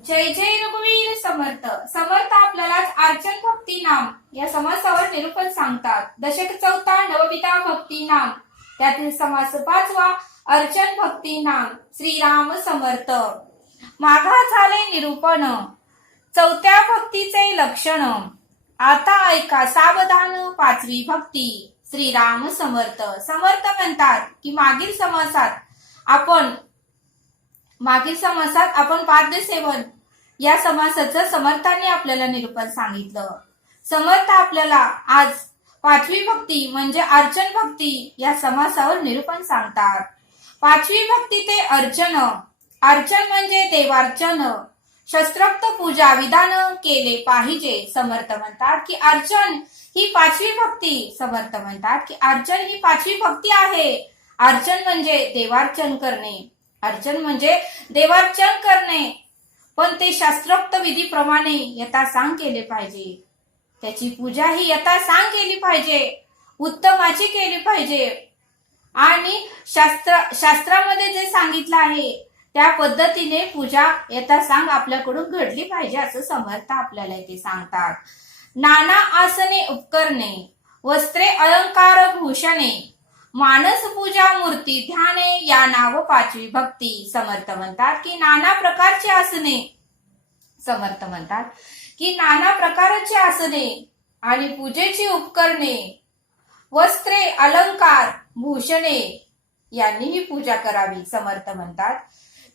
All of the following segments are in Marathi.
जय जय रघुवीर समर्थ. समर्थ आपल्याला अर्चन भक्ती नाम या समासावर निरूपण सांगतात. दशक चौथा नवविधा भक्ती नाम, त्यातील समास पाचवा अर्चन भक्ती नाम. श्रीराम समर्थ. मागा झाले निरूपण चौथ्या भक्तीचे लक्षण. आता ऐका सावधान पाचवी भक्ती. श्रीराम समर्थ. समर्थ म्हणतात की मागील समासात आपण पाद्य सेवन या समासाचं समर्थांनी आपल्याला निरूपण सांगितलं. समर्थ आपल्याला आज पाचवी भक्ती म्हणजे अर्चन भक्ती या समासावर निरूपण सांगतात. पाचवी भक्ती ते अर्चन. अर्चन म्हणजे देवार्चन, शस्त्रोक्त पूजा विधान केले पाहिजे. समर्थ म्हणतात की अर्चन ही पाचवी भक्ती. समर्थ म्हणतात की अर्चन ही पाचवी भक्ती आहे. अर्चन म्हणजे देवार्चन करणे. अर्चन म्हणजे देवार्चन करणे, पण ते शास्त्रोक्त विधीप्रमाणे यथासांग केले पाहिजे. त्याची पूजा ही यथासांग केली पाहिजे, उत्तमाची केली पाहिजे आणि शास्त्रामध्ये जे सांगितलं आहे त्या पद्धतीने पूजा यथासांग आपल्याकडून घडली पाहिजे असं समर्थ आपल्याला इथे सांगतात. नाना आसने उपकरणे, वस्त्रे अलंकार भूषणे, मानस पूजा मूर्ती ध्याने या नाव पाचवी भक्ती. समर्थ म्हणतात की नाना प्रकारचे आसने. समर्थ म्हणतात की नाना प्रकारचे आसने आणि पूजेची उपकरणे, वस्त्रे अलंकार भूषणे यांनी ही पूजा करावी. समर्थ म्हणतात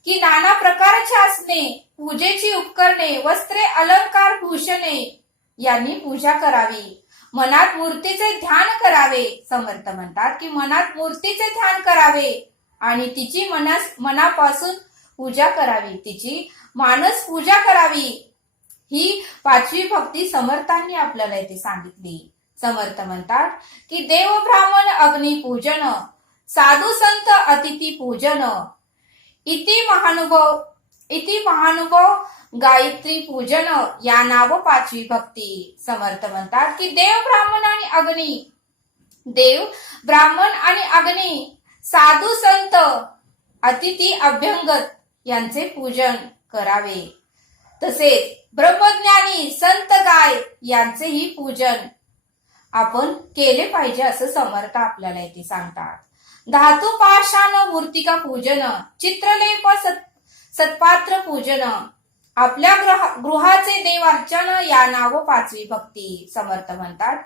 की नाना प्रकारचे आसने, पूजेची उपकरणे, वस्त्रे अलंकार भूषणे यांनी पूजा करावी. मनात मूर्तीचे ध्यान करावे. समर्थ म्हणतात की मनात मूर्तीचे ध्यान करावे आणि तिची मनापासून पूजा करावी, तिची मानस पूजा करावी. ही पाचवी भक्ती समर्थांनी आपल्याला इथे सांगितली. समर्थ म्हणतात की देव ब्राह्मण अग्नी पूजन, साधू संत अतिथी पूजन, इति महानुभव गायत्री पूजन या नाव पाचवी भक्ती. समर्थ म्हणतात की देव ब्राह्मण आणि अग्नी, साधू संत अतिथी अभ्यंगत यांचे पूजन करावे. तसेच ब्रह्मज्ञानी संत गाय यांचेही पूजन आपण केले पाहिजे असं समर्थ आपल्याला इथे सांगतात. धातू पाषाण मूर्तिका पूजन, चित्रलेप सत्पात्र पूजन, आपल्या गृहाचे देवार्चन या नाव पाचवी भक्ती. समर्थ म्हणतात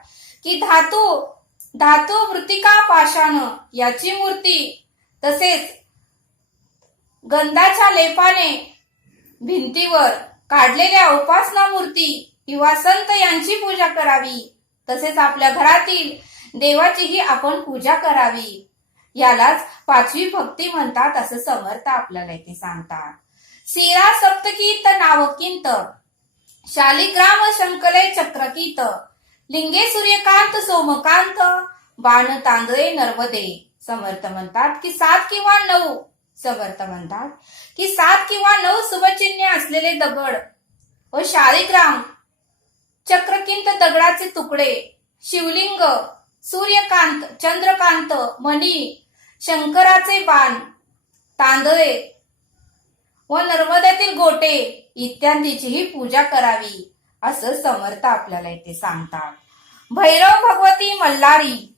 की धातू मृतिका पाषाण याची मूर्ती, तसेच गंधाच्या लेपाने भिंतीवर काढलेल्या उपासना मूर्ती किंवा संत यांची पूजा करावी. तसेच आपल्या घरातील देवाचीही आपण पूजा करावी. यालाच पाचवी भक्ती म्हणतात असं समर्थ आपल्याला इथे सांगतात. सीरा सप्तकीत नावकिंत, शालिग्राम शंकले चक्रकीत, लिंगे सूर्यकांत सोमकांत, बाण तांदळे नर्मदे. समर्थ म्हणतात की 7 किंवा 9. समर्थ म्हणतात की 7 किंवा 9 शुभचिन्हे असलेले दगड व शालिग्राम चक्रकिंत दगडाचे तुकडे, शिवलिंग, सूर्यकांत, चंद्रकांत, मणी, शंकराचे बाण, तांदळे व नर्मदेतील गोटे इत्यादीचीही पूजा करावी असं समर्थ आपल्याला इथे सांगतात. भैरव भगवती मल्हारी,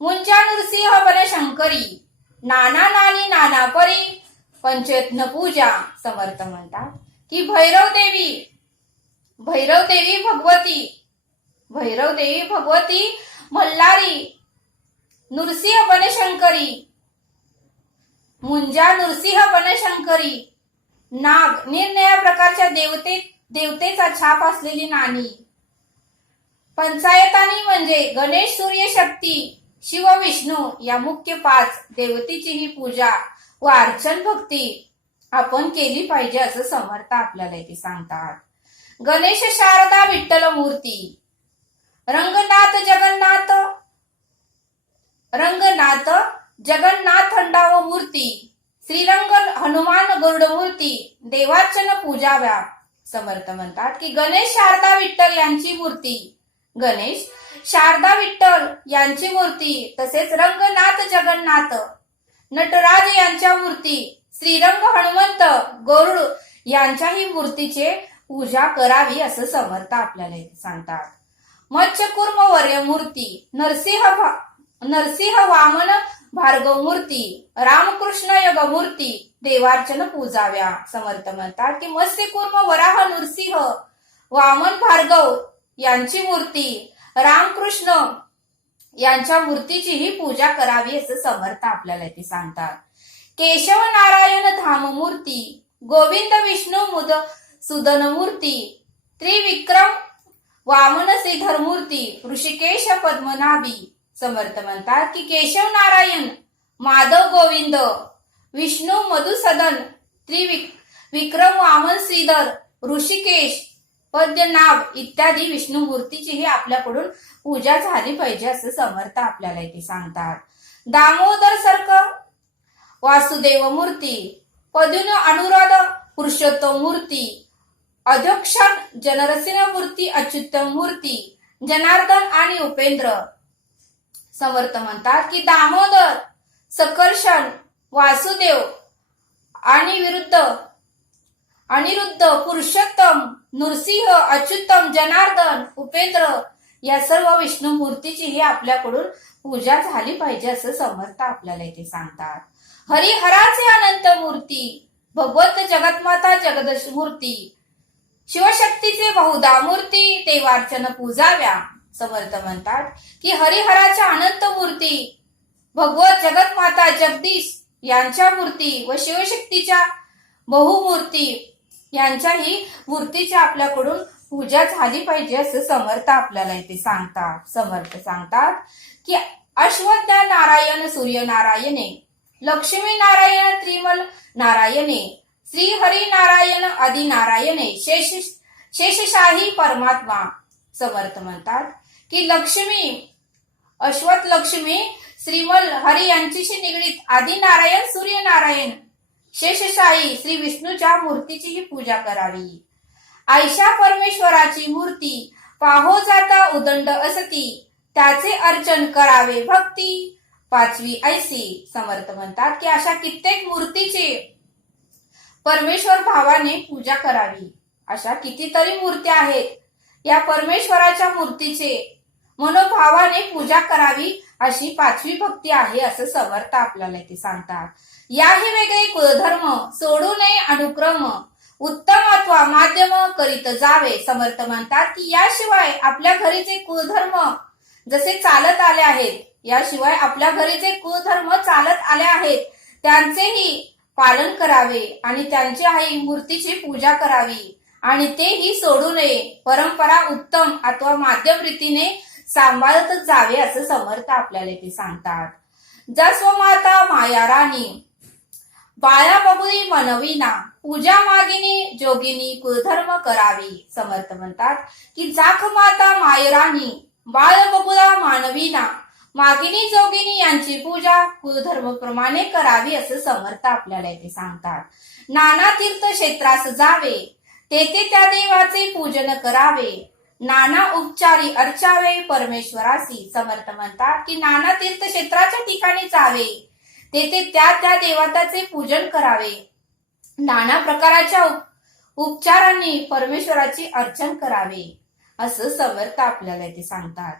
मुंजा नृसिंह बनशंकरी, नाना नानी नाना परी, पंचरत्न पूजा. समर्थ म्हणतात की भैरव देवी भगवती मल्हारी, नृसिंह बनशंकरी, मुंजा नृसिंह बनशंकरी, नाग, निरनिराळ्या प्रकारच्या देवतेचा छाप असलेली नाणी, पंचायतानी म्हणजे गणेश, सूर्य, शक्ती, शिव, विष्णू या मुख्य 5 देवतेचीही पूजा व अर्चन भक्ती आपण केली पाहिजे असं समर्थ आपल्याला इथे सांगतात. गणेश, शारदा, विठ्ठल मूर्ती, रंगनाथ जगन्नाथंडाव मूर्ती, श्रीरंग हनुमान गरुड मूर्ती देवार्चन पूजाव्या. समर्थ म्हणतात की गणेश, शारदा, विठ्ठल यांची मूर्ती, गणेश, शारदा, विठ्ठल यांची मूर्ती, तसेच रंगनाथ जगन्नाथ, नटराज यांच्या मूर्ती, श्रीरंग, हनुमंत, गरुड यांच्याही मूर्तीचे पूजा करावी असं समर्थ आपल्याला इथे सांगतात. मत्स्यकूर्म वर्य मूर्ती, नरसिंह वामन भार्गव मूर्ती, रामकृष्ण योग मूर्ती देवार्चन पूजाव्या. समर्थ म्हणतात की मत्स्यकूर्म वराह नृसिंह वामन भार्गव यांची मूर्ती, रामकृष्ण यांच्या मूर्तीचीही पूजा करावी असं समर्थ आपल्याला इथे सांगतात. केशव नारायण धाम मूर्ती, गोविंद विष्णू मुद सुदन मूर्ती, त्रिविक्रम वामन श्रीधर मूर्ती, ऋषिकेश पद्मनाभी. समर्थ म्हणतात की केशव नारायण, माधव गोविंद, विष्णू मधुसदन, त्रिविक्रम वामन श्रीधर, ऋषिकेश पद्मनाभ इत्यादी विष्णू मूर्तीचीही आपल्याकडून पूजा झाली पाहिजे असं समर्थ आपल्याला इथे सांगतात. दामोदर सर्क वासुदेव मूर्ती, पदुन अनुराध पुरुषोत्तम मूर्ती, अध्यक्षण जनरसिंह मूर्ती, अच्युतम मूर्ती, जनार्दन आणि उपेंद्र. समर्थ म्हणतात की दामोदर, सकर्षण, वासुदेव आणि अनिरुद्ध, पुरुषोत्तम, नृसिंह, अच्युतम, जनार्दन, उपेंद्र या सर्व विष्णू मूर्तीचीही आपल्याकडून पूजा झाली पाहिजे असं समर्थ आपल्याला इथे सांगतात. हरिहराचे अनंत मूर्ती, भगवत जगतमाता जगदश मूर्ती, शिवशक्तीचे बहुधा मूर्ती देवार्चन पूजाव्या. समर्थ म्हणतात की हरिहराच्या अनंत मूर्ती, भगवत जगतमाता जगदीश यांच्या मूर्ती व शिवशक्तीच्या बहुमूर्ती यांच्याही मूर्तीची आपल्याकडून पूजा झाली पाहिजे असं समर्थ आपल्याला इथे सांगतात. समर्थ सांगतात की अश्वत्थ नारायण सूर्यनारायणे, लक्ष्मी नारायण त्रिमल नारायणे, श्री हरी नारायण आदि नारायणे, शेषशाही परमात्मा. समर्थ म्हणतात की लक्ष्मी, अश्वत्थ लक्ष्मी, श्रीमल हरी यांच्याशी निगडीत आदि नारायण, सूर्यनारायण, शेषशाही श्री विष्णूच्या मूर्तीचीही पूजा करावी. आयशा परमेश्वराची मूर्ती पाहो जाता उदंड असती, त्याचे अर्चन करावे भक्ती पाचवी ऐसी. समर्थ म्हणतात की अशा कित्येक मूर्तीचे परमेश्वर भावाने पूजा करावी. अशा कितीतरी मूर्त्या आहेत, या परमेश्वराच्या मूर्तीचे मनोभावाने पूजा करावी अशी पाचवी भक्ती आहे असं समर्थ आपल्याला इथे सांगतात. याही वेगळे कुलधर्म सोडू नये अनुक्रम, उत्तम अथवा माध्यम करीत जावे. समर्थ म्हणतात की याशिवाय आपल्या घरी जे कुलधर्म जसे चालत आले आहेत, याशिवाय आपल्या घरी जे कुलधर्म चालत आले आहेत त्यांचेही पालन करावे आणि त्यांच्याही मूर्तीची पूजा करावी आणि तेही सोडू नये. परंपरा उत्तम अथवा माध्यम रीतीने सांभाळत जावे असं समर्थ आपल्याला इथे सांगतात. जस्वमाता माया राणी, बाळा बबुली मनविना, पूजा मागिनी जोगिनी कुलधर्म करावी. समर्थ म्हणतात की जाख माता मायराणी, बाळ बबुला मानविना, मागिनी जोगिनी यांची पूजा कुलधर्म प्रमाणे करावी असं समर्थ आपल्याला इथे सांगतात. नाना तीर्थ क्षेत्रास जावे, तेथे त्या देवाचे पूजन करावे, नाना उपचारी अर्चावे परमेश्वरासी. समर्थ म्हणतात की नाना तीर्थ क्षेत्राच्या ठिकाणी जावे, तेथे त्या देवताचे पूजन करावे, नाना प्रकारच्या उपचारांनी परमेश्वराची अर्चन करावे असं समर्थ आपल्याला इथे सांगतात.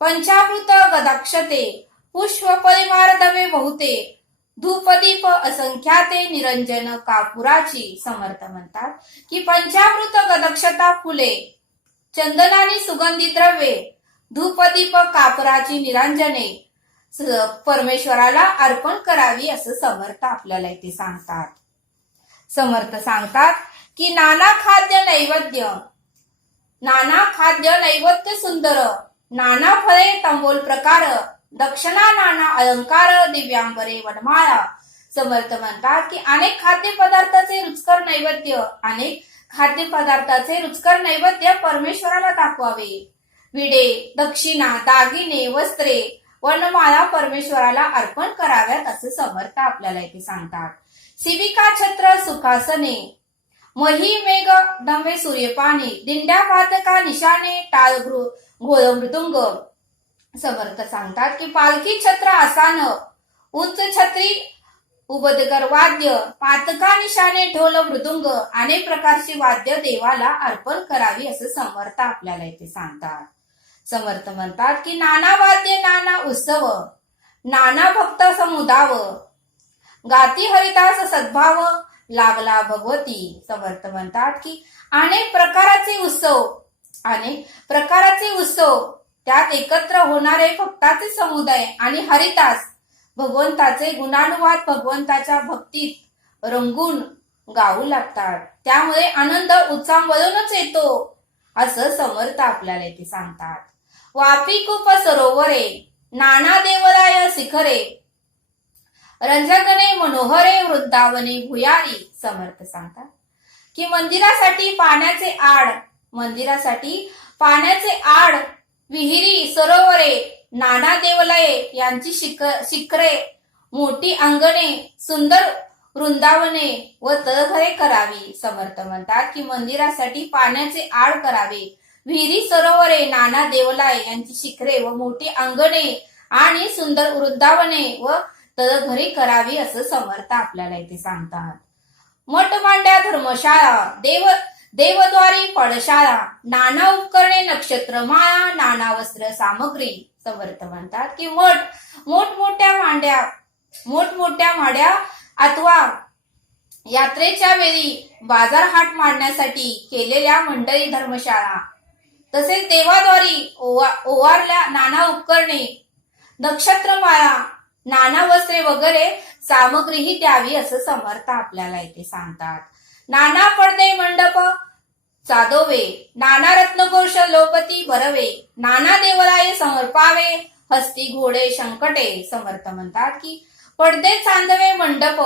पंचामृत गदाक्षते, पुष्प परिवार दवे बहुते, धूपदीप असंख्याते निरंजन कापुराची. समर्थ म्हणतात की पंचामृत गदक्षता फुले, चंदनानी सुगंधी द्रव्ये, धूपदीप कापुराची निरंजने परमेश्वराला अर्पण करावी असं समर्थ आपल्याला इथे सांगतात. समर्थ सांगतात की नाना खाद्य नैवेद्य सुंदर, नाना फळे तांबूल प्रकार, दक्षिणा नाना अलंकार दिव्यांबरे वनमाळा. समर्थ म्हणतात की अनेक खाद्यपदार्थाचे रुचकर नैवेद्य परमेश्वराला दाखवावे. विडे, दक्षिणा, दागिने, वस्त्रे, वनमाळा परमेश्वराला अर्पण कराव्यात असं समर्थ आपल्याला इथे सांगतात. शिबिका छत्र सुखासने, मही मेघ दंवे सूर्यपाने, दिंड्या पातका निशाने, टाळ घोळ मृदुंग. समर्थ सांगतात की पालखी छत्र आसान, उंच छत्री उबदकर वाद्य, पातका निशाने ढोल मृदुंग अनेक प्रकारची वाद्य देवाला अर्पण करावी असं समर्थ आपल्याला इथे सांगतात. समर्थ म्हणतात की नाना वाद्य नाना उत्सव, नाना भक्त समुदाव, गाती हरिदास सद्भाव, लागला भगवती. समर्थ म्हणतात की अनेक प्रकारचे उत्सव त्यात एकत्र होणारे भक्ताचे समुदाय आणि हरिदास भगवंताचे गुणानुवाद भगवंताच्या भक्तीत रंगून गाऊ लागतात. त्यामुळे आनंद उत्साहावरूनच येतो असं समर्थ आपल्याला इथे सांगतात. वापी कूप सरोवरे, नाना देवराय शिखरे, रंजकने मनोहरे वृंदावने भुयारी. समर्थ सांगतात की मंदिरासाठी पाण्याचे आड, विहिरी, सरोवरे, नाना देवालये यांची शिखरे, मोठी अंगणे, सुंदर वृंदावने व तळघरे करावी. समर्थ म्हणतात की मंदिरासाठी पाण्याचे आड करावे, विहिरी, सरोवरे, नाना देवालय यांची शिखरे व मोठी अंगणे आणि सुंदर वृंदावने व तळघरे करावी असं समर्थ आपल्याला इथे सांगतात. मठ मांड्या धर्मशाळा, देवद्वारी पडशाळा, नाना उपकरणे नक्षत्रमाळा, नाना वस्त्र सामग्री. समर्थ म्हणतात की मोठमोठ्या माड्या अथवा यात्रेच्या वेळी बाजारहाट मांडण्यासाठी केलेल्या मंडळी धर्मशाळा, तसेच देवाद्वारी ओवारल्या नाना उपकरणे, नक्षत्रमाळा, नाना वस्त्रे वगैरे सामग्रीही द्यावी असं समर्थ आपल्याला इथे सांगतात. नाना पडदे मंडप चादोवे, नाना रत्नकोश लोपती भरवे, नाना देवराये समर्पावे, हस्ती घोडे शंकटे. समर्थ म्हणतात की पडदे चांदवे मंडप,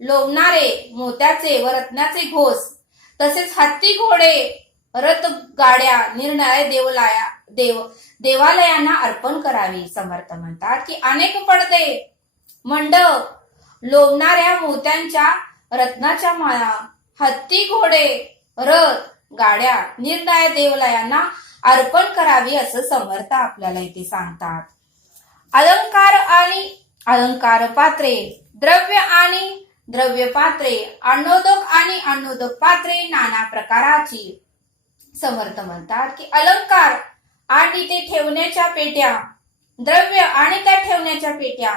लोभणारे मोत्याचे व रत्नाचे घोस, तसेच हत्ती घोडे रथ गाड्या निरनिराळ्या देवालयांना अर्पण करावी. समर्थ म्हणतात की अनेक पडदे मंडप, लोभणाऱ्या मोत्यांच्या रत्नाच्या माळा, हत्ती घोडे रथ गाड्या निरनिराळ्या देवालयांना अर्पण करावी असं समर्थ आपल्याला इथे सांगतात. अलंकार पात्रे, द्रव्य आणि द्रव्य पात्रे, अन्नोदक आणि अन्नोदक पात्रे नाना प्रकाराची. समर्थ म्हणतात की अलंकार आणि ते ठेवण्याच्या पेट्या, द्रव्य आणि त्या ठेवण्याच्या पेट्या,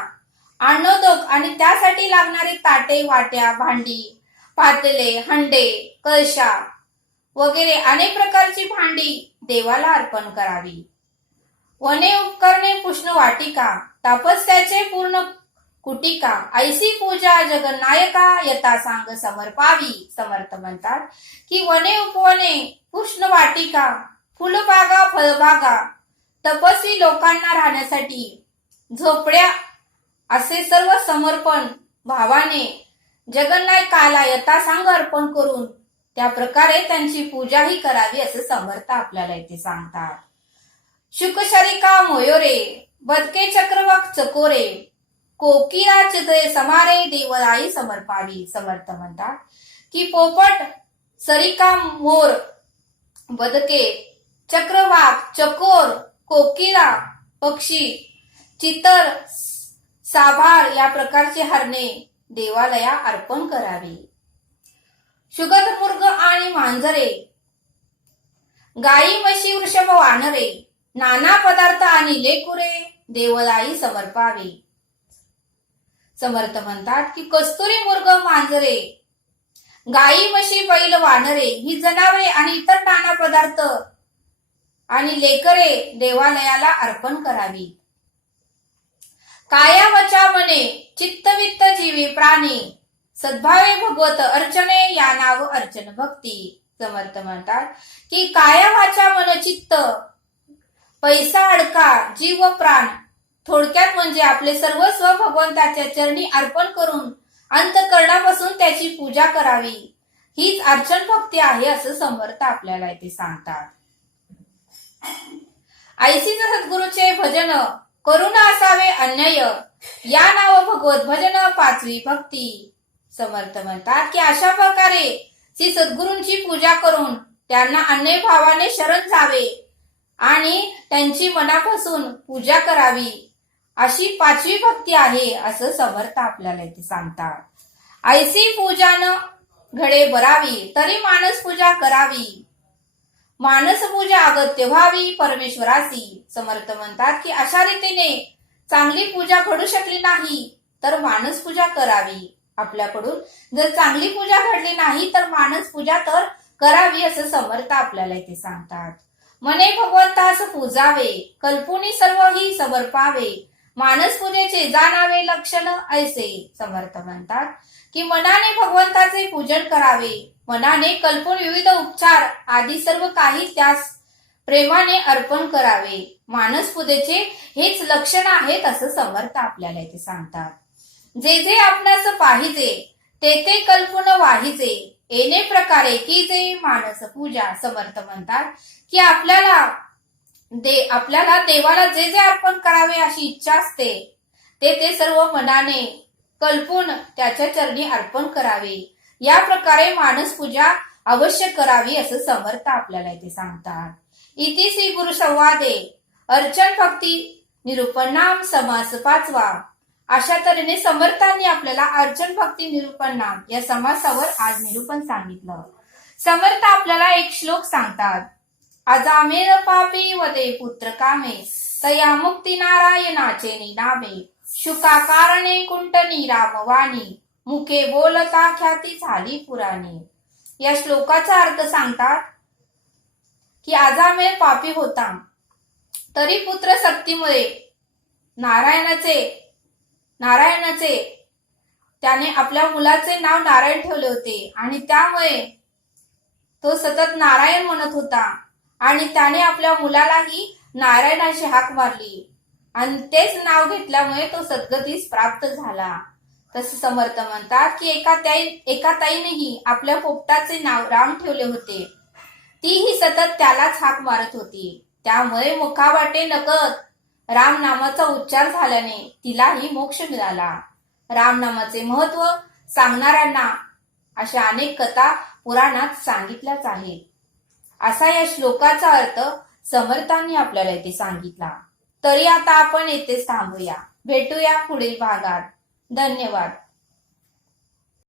अन्नोदक आणि त्यासाठी लागणारे ताटे, वाट्या, भांडी, पातेले, हंडे, कळशा वगैरे अनेक प्रकारची भांडी देवाला अर्पण करावी. वने उपकरणे पुष्ण वाटिका, तपस्याचे पूर्ण कुटिका, ऐसी पूजा जगन्नायका यथा सांग समर्पावी. समर्थ म्हणतात की वने उपवने, पुष्ण वाटिका, फुलबागा, फळबागा, तपस्वी लोकांना राहण्यासाठी झोपड्या असे सर्व समर्पण भावाने जगन्नायकाला यथासांग अर्पण करून त्या प्रकारे त्यांची पूजाही करावी असं समर्थ आपल्याला इथे सांगतात. शुकशरिका मोयोरे, बदके चक्रवाक चकोरे, कोकिला चित्रे समारे देवराई समर्पावी. समर्थ म्हणतात की पोपट, सरिका मोर, बदके, चक्रवाक, चकोर, कोकिला पक्षी, चितर, साभार या प्रकारचे हरणे देवालया अर्पण करावी. शुगतमुर्ग आणि मांजरे, गाई, म्हशी, वृषभ, वानरे, नाना पदार्थ आणि लेकुरे देवलाई समर्पावे. समर्थ म्हणतात की कस्तुरी मुर्ग, मांजरे, गाई, म्हशी, बैल, वानरे ही जनावरे आणि इतर नाना पदार्थ आणि लेकरे देवालयाला अर्पण करावी. काया वचा मने, चित्तवित्त जीवी प्राणी, सद्भावे भगवत अर्चने या नाव अर्चन भक्ती. समर्थ म्हणतात की काया वाचा मन चित्त, पैसा अडका, जीव व प्राण, थोडक्यात म्हणजे आपले सर्वस्व भगवंताच्या चरणी अर्पण करून अंतःकरणापासून त्याची पूजा करावी. हीच अर्चन भक्ती आहे असं समर्थ आपल्याला इथे सांगतात. ऐसीच सद्गुरूचे भजन करुण असावे अन्यय, या नाव भगवत भजन पाचवी भक्ती. समर्थ म्हणतात की अशा प्रकारे श्री सद्गुरूंची पूजा करून त्यांना अन्य भावाने शरण जावे आणि त्यांची मनापासून पूजा करावी, अशी पाचवी भक्ती आहे असं समर्थ आपल्याला इथे सांगतात. ऐसी पूजा न घडे बरावी तरी मानस पूजा करावी. मानस पूजा अगत्य व्हावी परमेश्वरासी. समर्थ म्हणतात की अशा रीतीने चांगली पूजा घडू शकली नाही तर मानस पूजा करावी. आपल्याकडून जर चांगली पूजा घडली नाही तर मानस पूजा तर करावी असं समर्थ आपल्याला इथे सांगतात. मने भगवंतास पूजावे कल्पुनी सर्व ही समर्पावे. मानस पूजेचे जाणावे लक्षण ऐसे. समर्थ म्हणतात की मनाने भगवंताचे पूजन करावे. मनाने कल्पून विविध उपचार आदी सर्व काही त्यास प्रेमाने अर्पण करावे. मानस पूजेचे हेच लक्षण आहेत असं समर्थ आपल्याला इथे सांगतात. जे जे आपणास पाहिजे ते ते कल्पून वाहिजे. येणे प्रकारे की जे मानस पूजा. समर्थ म्हणतात की आपल्याला देवाला जे जे अर्पण करावे अशी इच्छा असते ते सर्व मनाने कल्पून त्याच्या चरणी अर्पण करावे. या प्रकारे मानस पूजा अवश्य करावी असं समर्थ आपल्याला इथे सांगतात. इति श्री गुरु संवादे अर्चन भक्ती निरूपण नाम समास 5वा. अशा तऱ्हेने समर्थांनी आपल्याला अर्चन भक्ती निरूपण नाम या समासावर आज निरूपण सांगितलं. समर्थ आपल्याला एक श्लोक सांगतात. अजामेर पापी वदे पुत्र कामे तया मुक्ती नारायणाचे निनामे. शुका कारणे कुंटनी रामवाणी मुखे बोलता ख्याती झाली पुराणी. या श्लोकाचा अर्थ सांगतात की अजामेर पापी होता तरी पुत्र शक्तीमुळे नारायणाचे त्याने आपल्या मुलाचे नाव नारायण ठेवले होते आणि त्यामुळे तो सतत नारायण म्हणत होता आणि त्याने आपल्या मुलालाही नारायणाची हाक मारली आणि तेच नाव घेतल्यामुळे तो सद्गतीस प्राप्त झाला. तसे समर्थ म्हणतात की एका ताईनेही आपल्या पोपटाचे नाव राम ठेवले होते. तीही सतत त्यालाच हाक मारत होती. त्यामुळे मुखावाटे नकळत राम नामाचा उच्चार झाल्याने तिलाही मोक्ष मिळाला. राम नामाचे महत्व सांगणाऱ्यांना अशा अनेक कथा पुराणात सांगितल्याच आहेत. असा या श्लोकाचा अर्थ समर्थांनी आपल्याला इथे सांगितला. तरी आता आपण येथेच थांबूया. भेटूया पुढील भागात. धन्यवाद.